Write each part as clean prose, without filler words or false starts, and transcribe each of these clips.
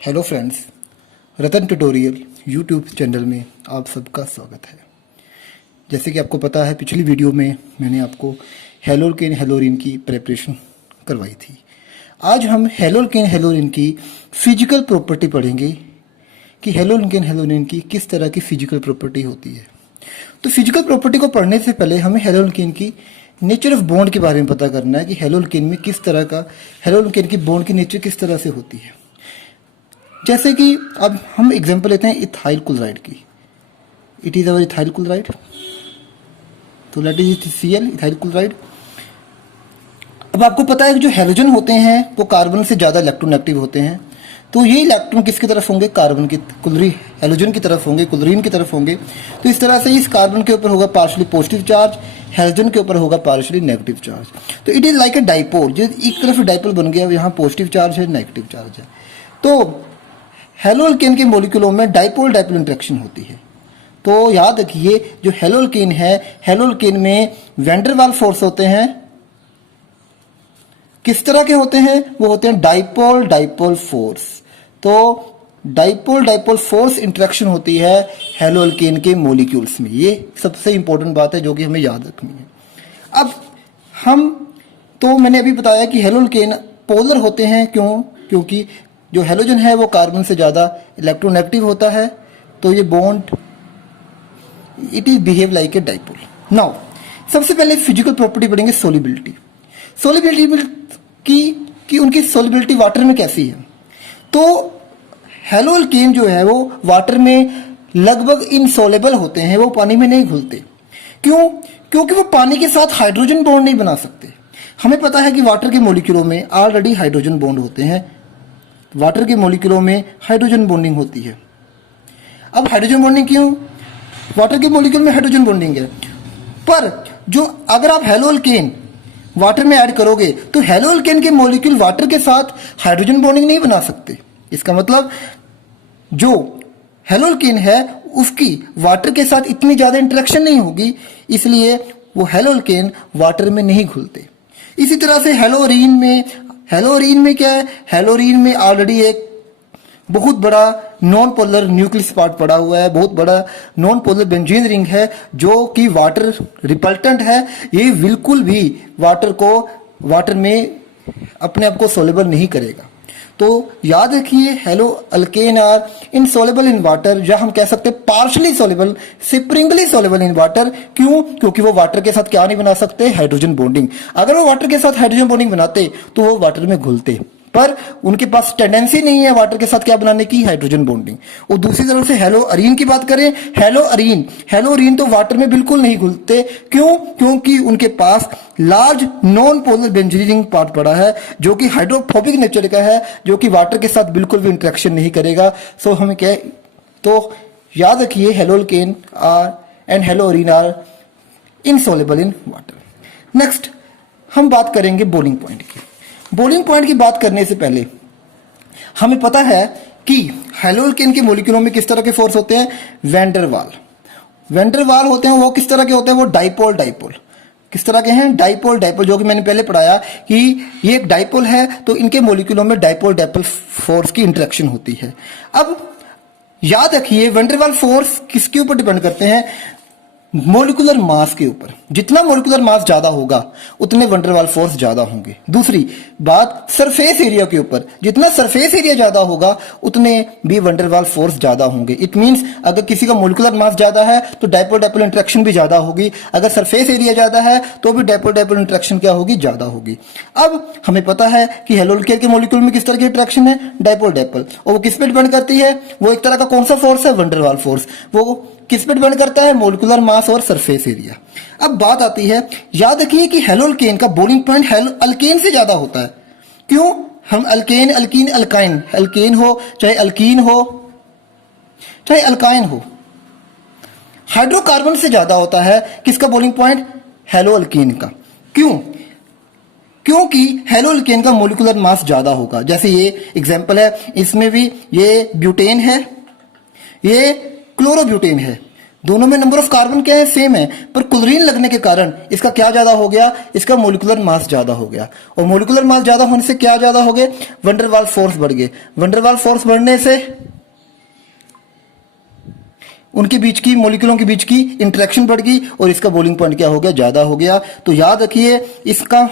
Hello friends, रतन tutorial YouTube channel में आप सबका स्वागत है। जैसे कि आपको पता है, पिछली वीडियो में मैंने आपको हेलोल्केन हेलोरिन की प्रिपरेशन करवाई थी। आज हम हेलोल्केन हेलोरिन की फिजिकल प्रॉपर्टी पढ़ेंगे कि हेलोल्केन हेलोरिन की किस तरह की फिजिकल प्रॉपर्टी होती है। तो फिजिकल प्रॉपर्टी को पढ़ने से पहले हमें हेलोल्केन की नेचर ऑफ बॉन्ड के बारे में पता करना है कि हेलोल्केन में किस तरह का हेलोल्केन की बॉन्ड की नेचर किस तरह से होती है। जैसे कि अब हम एग्जांपल लेते हैं इथाइल क्लोराइड की। It is our ethyl chloride, तो let is Cl ethyl chloride. अब आपको पता है कि जो हेलोजन होते हैं वो कार्बन से ज़्यादा इलेक्ट्रोनेगेटिव होते हैं, तो ये इलेक्ट्रॉन किसकी तरफ होंगे? कार्बन की, हेलोजन की तरफ होंगे, क्लोरीन की तरफ होंगे। तो इस तरह से इस कार्बन के ऊपर होगा पार्शली पॉजिटिव चार्ज, हेलोजन के ऊपर होगा पार्शली नेगेटिव चार्ज। तो it is like a dipole, जो एक तरफ डाइपोल बन गया, यहाँ पॉजिटिव चार्ज है, नेगेटिव चार्ज है। तो हेलोल्केन के मॉलिक्यूलों में डाइपोल डाइपोल इंटरेक्शन होती है। तो याद रखिए, जो हेलोल्केन है, हेलोल्केन में वैन डर वाल्स फोर्स होते हैं। किस तरह के होते हैं? वो होते हैं डाइपोल डाइपोल फोर्स। तो डाइपोल डाइपोल फोर्स इंटरेक्शन होती है हेलोल्केन के मॉलिक्यूल्स में। ये सबसे इंपॉर्टेंट बात है जो कि हमें याद रखनी है। अब मैंने अभी बताया कि हेलोल्केन पोलर होते हैं। क्योंकि जो हेलोजन है वो कार्बन से ज़्यादा इलेक्ट्रोनेगेटिव होता है, तो ये bond it is behave like a dipole. Now सबसे पहले फिजिकल प्रॉपर्टी पढ़ेंगे सोलिबिलिटी। कि उनकी सोलिबिलिटी वाटर में कैसी है। तो हेलोल्केन जो है वो वाटर में लगभग इनसोलेबल होते हैं, वो पानी में नहीं घुलते। क्योंकि वो पानी के साथ हाइड्रोजन बॉन्ड नहीं बना सकते। हमें पता है कि वाटर के मॉलिक्यूलों में ऑलरेडी हाइड्रोजन बॉन्ड होते हैं। वाटर के मॉलिक्यूलों में हाइड्रोजन बॉन्डिंग होती है। अब हाइड्रोजन बॉन्डिंग क्यों? वाटर के मॉलिक्यूल में हाइड्रोजन बॉन्डिंग है, पर जो अगर आप हेलोल्केन वाटर में ऐड करोगे तो हेलोल्केन के मॉलिक्यूल वाटर के साथ हाइड्रोजन बॉन्डिंग नहीं बना सकते। इसका मतलब जो हेलोल्केन है उसकी वाटर के साथ इतनी ज्यादा इंटरेक्शन नहीं होगी, इसलिए वो हेलोल्केन वाटर में नहीं घुलते। इसी तरह से हेलोरीन में क्या है? हेलोरीन में ऑलरेडी एक बहुत बड़ा नॉन पोलर न्यूक्लियस पार्ट पड़ा हुआ है, बहुत बड़ा नॉन पोलर बेंजीन रिंग है जो कि वाटर रिपल्टेंट है। ये बिल्कुल भी वाटर में अपने आप को सोलेबल नहीं करेगा। तो याद रखिए, haloalkane are insoluble in water, या हम कह सकते हैं partially soluble, sparingly soluble in water. क्योंकि वो वाटर के साथ क्या नहीं बना सकते? Hydrogen bonding. अगर वो वाटर के साथ हाइड्रोजन बॉन्डिंग बनाते तो वो वाटर में घुलते, पर उनके पास टेंडेंसी नहीं है वाटर के साथ क्या बनाने की? Hydrogen bonding. और दूसरी तरफ से हेलोअरीन की बात करें, हेलोअरीन तो वाटर में बिल्कुल नहीं घुलते। क्योंकि उनके पास large non polar benzene ring part पड़ा है जो कि हाइड्रोफोबिक नेचर का है, जो कि वाटर के साथ बिल्कुल भी इंटरेक्शन नहीं करेगा। सो हमें क्या, तो याद रखिए, haloalkane and haloarene are insoluble in water. Next हम बात करेंगे बॉइलिंग पॉइंट की। बॉइलिंग पॉइंट की बात करने से पहले हमें पता है कि हेलोल्केन के मॉलिक्यूलों में किस तरह के फोर्स होते हैं? वैन डर वाल होते हैं। वो किस तरह के होते हैं? वो डाइपोल डाइपोल। किस तरह के हैं? डाइपोल डाइपोल, जो कि मैंने पहले पढ़ाया कि ये एक डाइपोल है, तो इनके मॉलिक्यूलों में डाइपोल डाइपोल फोर्स की इंटरेक्शन होती है। अब याद रखिए, वैन डर वाल फोर्स किसके ऊपर डिपेंड करते हैं? मोलिकुलर मास के ऊपर। जितना मोलिकुलर मास ज्यादा होगा उतने वैन डर वाल फोर्स ज्यादा होंगे। दूसरी बात, सरफेस एरिया के ऊपर, जितना सरफेस एरिया ज्यादा होगा उतने भी वैन डर वाल फोर्स ज्यादा होंगे। इट मींस अगर किसी का मोलिकुलर मास ज्यादा है तो डाइपोल डाइपोल इंटरेक्शन भी ज्यादा होगी। अगर सरफेस एरिया ज्यादा है तो भी डाइपोल डाइपोल इंटरेक्शन क्या होगी? ज्यादा होगी। अब हमें पता है कि हेलोल्केन के मॉलिक्यूल में किस तरह की इंटरेक्शन है? Dipole dipole. और वो किस पे डिपेंड करती है? वो एक तरह का कौन सा फोर्स है? वैन डर वाल फोर्स। वो किस पे डिपेंड करता है? मोलिकुलर मास और सरफेस एरिया। अब बात आती है, याद रखिए कि हेलोल्केन का बॉइलिंग पॉइंट अल्केन से ज्यादा होता है। क्यों? हम अल्केन अल्कीन हो चाहे अल्कीन हो चाहे अल्काइन हो, हाइड्रोकार्बन से ज्यादा होता है किसका बॉइलिंग पॉइंट? हेलोअल्कीन का। क्योंकि हेलोअल्केन का मोलिकुलर मास ज्यादा होगा। जैसे ये एग्जांपल है, इसमें भी ये ब्यूटेन है, ये क्लोरोब्यूटेन है। दोनों में नंबर ऑफ कार्बन क्या है, सेम है, पर क्लोरीन लगने के कारण इसका क्या ज्यादा हो गया, इसका मोलिकुलर मास ज्यादा हो गया। और मोलिकुलर मास ज्यादा होने से क्या ज्यादा हो गए, वंडरवाल फोर्स बढ़ गए। वंडरवाल फोर्स बढ़ने से उनके बीच की, मोलिकुलों के बीच की इंटरेक्शन बढ़ गई और इसका बॉइलिंग पॉइंट क्या हो गया, ज्यादा हो गया। तो याद रखिए इसका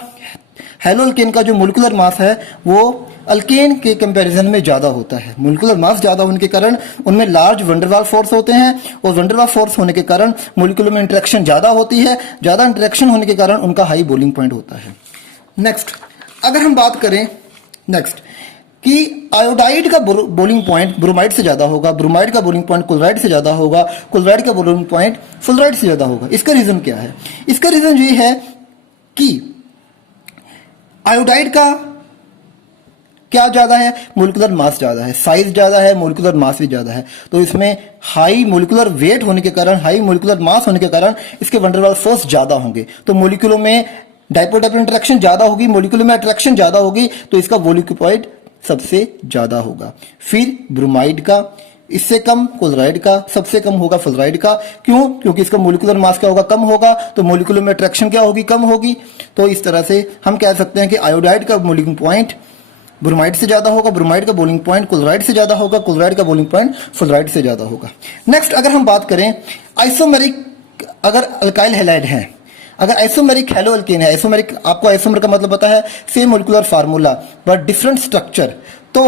हेलो अल्केन का जो मोलिकुलर मास है वो अल्केन के कंपैरिजन में ज्यादा होता है। मोलिकुलर मास ज्यादा होने के कारण उनमें लार्ज वंडरवाल फोर्स होते हैं और वंडरवाल फोर्स होने के कारण मोलिकुलर में इंटरेक्शन ज्यादा होती है। ज्यादा इंटरेक्शन होने के कारण उनका हाई बॉइलिंग पॉइंट होता है। नेक्स्ट अगर हम बात करें नेक्स्ट कि आयोडाइड का बॉइलिंग पॉइंट ब्रोमाइड से ज्यादा होगा, ब्रोमाइड का बॉइलिंग पॉइंट क्लोराइड से ज्यादा होगा, क्लोराइड का बॉइलिंग पॉइंट फ्लोराइड से ज्यादा होगा। इसका रीजन क्या है, इसका रीजन ये है कि आयोडाइड का क्या ज्यादा है, मोलिकुलर मास ज्यादा है, साइज ज्यादा है, मोलिकुलर मास भी ज्यादा है। तो इसमें हाई मोलिकुलर वेट होने के कारण, हाई मोलिकुलर मास होने के कारण इसके वंडरवाल फोर्स ज्यादा होंगे। तो मोलिकुलों में डाइपोल डाइपोल इंटरेक्शन ज्यादा होगी, मोलिकुलर में अट्रैक्शन ज्यादा होगी, तो इसका बॉइलिंग पॉइंट सबसे ज्यादा होगा। फिर ब्रोमाइड का इससे कम, क्लोराइड का सबसे कम होगा, फ्लोराइड का। क्यों, क्योंकि इसका मोलिकुलर मास क्या होगा, कम होगा, तो मोलिकुलर में अट्रैक्शन क्या होगी, कम होगी। तो इस तरह से हम कह सकते हैं कि आयोडाइड का बॉइलिंग पॉइंट ब्रोमाइड से ज्यादा होगा, ब्रोमाइड का बॉइलिंग पॉइंट क्लोराइड से ज्यादा होगा, क्लोराइड का बॉइलिंग पॉइंट फ्लोराइड से ज्यादा होगा। नेक्स्ट अगर हम बात करें आइसोमेरिक, अगर अल्काइल हैलाइड है, अगर आइसोमेरिक हेलो अल्केन है, आइसोमेरिक आपको आइसोमर का मतलब पता है, same molecular formula but different structure. तो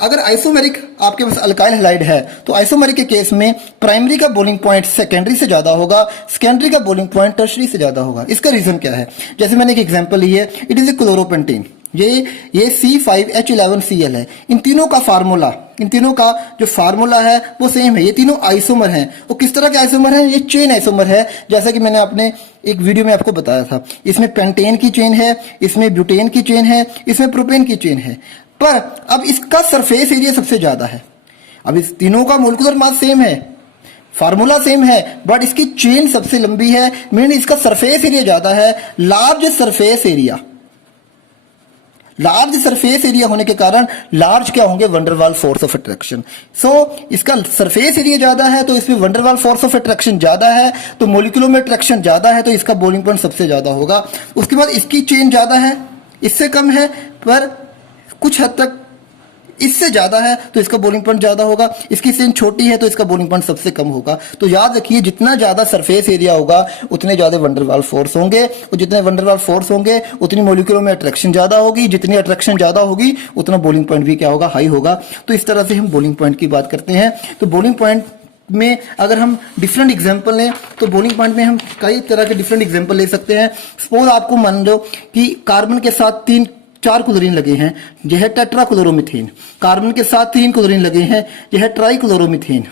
अगर आइसोमेरिक आपके पास अल्काइल हैलाइड है तो आइसोमेरिक के केस में प्राइमरी का बॉइलिंग पॉइंट सेकेंडरी से ज्यादा होगा, सेकेंडरी का बॉइलिंग पॉइंट टर्शरी से ज्यादा होगा। इसका रीजन क्या है, जैसे मैंने एक एग्जांपल ली है, इट इज ए क्लोरोपेंटेन, ये C5H11Cl है। इन तीनों का फार्मूला, इन तीनों का जो फार्मूला है वो सेम है, ये तीनों आइसोमर हैं। वो किस तरह के आइसोमर हैं, ये चेन आइसोमर है, जैसा कि मैंने अपने एक वीडियो में आपको बताया था। इसमें पेंटेन की चेन है, इसमें ब्यूटेन की चेन है, इसमें प्रोपेन की चेन है। पर अब इसका सरफेस एरिया सबसे ज्यादा है। अब इस तीनों का मोलिकुलर मास सेम है, फार्मूला सेम है, बट इसकी चेन सबसे लंबी है, मीन इसका सरफेस एरिया ज्यादा है। Large surface area, large surface area होने के कारण लार्ज क्या होंगे, वंडरवाल फोर्स ऑफ अट्रैक्शन। सो इसका सरफेस एरिया ज्यादा है तो इसमें वंडरवाल फोर्स ऑफ अट्रैक्शन ज्यादा है, तो मोलिकुलर में अट्रैक्शन ज्यादा है, तो इसका बॉइलिंग पॉइंट सबसे ज्यादा होगा। उसके बाद इसकी चेन ज्यादा है, इससे कम है, पर कुछ हद तक इससे ज्यादा है तो इसका बॉइलिंग पॉइंट ज्यादा होगा। इसकी चेन छोटी है तो इसका बॉइलिंग पॉइंट सबसे कम होगा। तो याद रखिए जितना ज्यादा सरफेस एरिया होगा उतने ज्यादा वंडरवाल फोर्स होंगे, और जितने वंडरवाल फोर्स होंगे उतनी मोलिकुलों में अट्रैक्शन ज्यादा होगी, जितनी अट्रैक्शन ज्यादा होगी उतना बॉइलिंग पॉइंट भी क्या होगा, हाई होगा। तो इस तरह से हम बॉइलिंग पॉइंट की बात करते हैं। तो बॉइलिंग पॉइंट में अगर हम डिफरेंट एग्जांपल लें तो बॉइलिंग पॉइंट में हम कई तरह के डिफरेंट एग्जांपल ले सकते हैं। सपोज आपको मान लो कि कार्बन के साथ 4 क्लोरीन लगे हैं, यह है टेट्राक्लोरोमीथेन। कार्बन के साथ 3 क्लोरीन लगे हैं, यह है ट्राइक्लोरोमीथेन।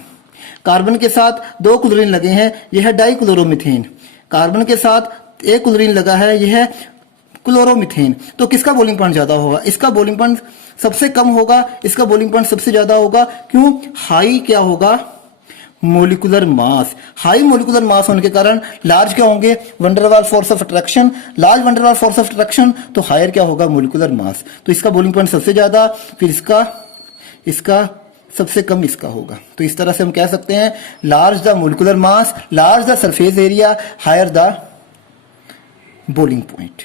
कार्बन के साथ 2 क्लोरीन लगे हैं, यह है डाइक्लोरोमीथेन। कार्बन के साथ 1 क्लोरीन लगा है, यह है क्लोरोमीथेन। तो किसका बॉइलिंग पॉइंट ज्यादा होगा, इसका बॉइलिंग पॉइंट सबसे कम होगा, इसका बॉइलिंग पॉइंट सबसे ज्यादा होगा। क्यों, हाई क्या होगा, molecular mass. High molecular mass होने के कारण लार्ज क्या होंगे, van der Waals force of attraction. Large van der Waals force of attraction तो हायर क्या होगा, मोलिकुलर मास। तो इसका बॉइलिंग पॉइंट सबसे ज्यादा, फिर इसका सबसे कम इसका होगा। तो इस तरह से हम कह सकते हैं large the molecular mass, large the surface area, higher the boiling point.